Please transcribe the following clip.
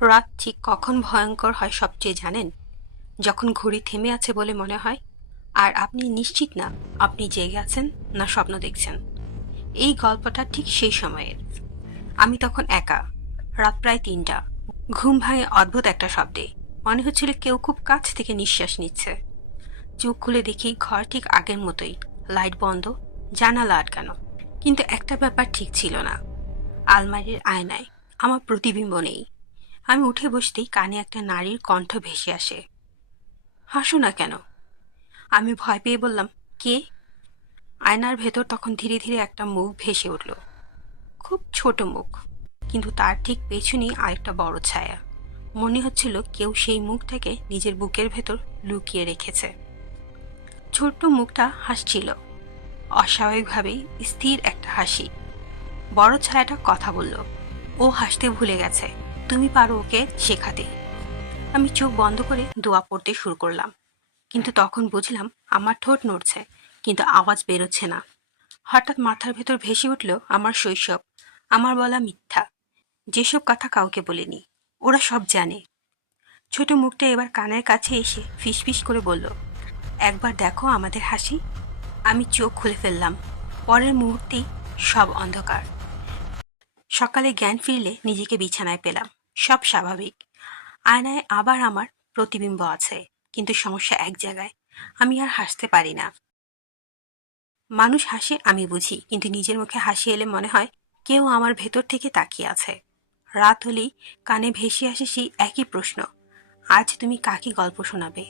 রাত ঠিক কখন ভয়ঙ্কর হয় সবচেয়ে জানেন? যখন ঘড়ি থেমে আছে বলে মনে হয়, আর আপনি নিশ্চিত না আপনি জেগে আছেন না স্বপ্ন দেখছেন। এই গল্পটা ঠিক সেই সময়ের। আমি তখন একা। রাত প্রায় ৩টা। ঘুম ভাঙে অদ্ভুত একটা শব্দে। মনে হচ্ছিল কেউ খুব কাছ থেকে নিঃশ্বাস নিচ্ছে। চোখ খুলে দেখি ঘর ঠিক আগের মতোই। লাইট বন্ধ, জানালা আটকানো। কিন্তু একটা ব্যাপার ঠিক ছিল না। আলমারির আয়নায় আমার প্রতিবিম্ব নেই। আমি উঠে বসতেই কানে একটা নারীর কণ্ঠ ভেসে আসে। হাসো না কেন? আমি ভয় পেয়ে বললাম, কে? আয়নার ভেতর তখন ধীরে ধীরে একটা মুখ ভেসে উঠল। খুব ছোট মুখ, কিন্তু তার ঠিক পেছনেই আরেকটা বড় ছায়া। মনে হচ্ছিল কেউ সেই মুখটাকে নিজের বুকের ভেতর লুকিয়ে রেখেছে। ছোট্ট মুখটা হাসছিল, অস্বাভাবিকভাবেই স্থির একটা হাসি। বড় ছায়াটা কথা বলল, ও হাসতে ভুলে গেছে, তুমি পারো ওকে শেখাতে। আমি চোখ বন্ধ করে দোয়া পড়তে শুরু করলাম, কিন্তু তখন বুঝলাম আমার ঠোঁট নড়ছে, কিন্তু আওয়াজ বেরোচ্ছে না। হঠাৎ মাথার ভেতর ভেসে উঠল আমার শৈশব, আমার বলা মিথ্যা, যেসব কথা কাউকে বলিনি। ওরা সব জানে। ছোট মুখটা এবার কানের কাছে এসে ফিসফিস করে বলল, একবার দেখো আমাদের হাসি। আমি চোখ খুলে ফেললাম। পরের মুহূর্তেই সব অন্ধকার। সকালে জ্ঞান ফিরলে নিজেকে বিছানায় পেলাম। সব স্বাভাবিক। আয়নায় আবার আমার প্রতিবিম্ব আছে, কিন্তু সমস্যা এক জায়গায়, আমি আর হাসতে পারি না। মানুষ হাসে আমি বুঝি, কিন্তু নিজের মুখে হাসি এলে মনে হয় কেউ আমার ভেতর থেকে তাকিয়ে আছে। রাত হলেই কানে ভেসে আসে সেই একই প্রশ্ন, আজ তুমি কাকে গল্প শোনাবে?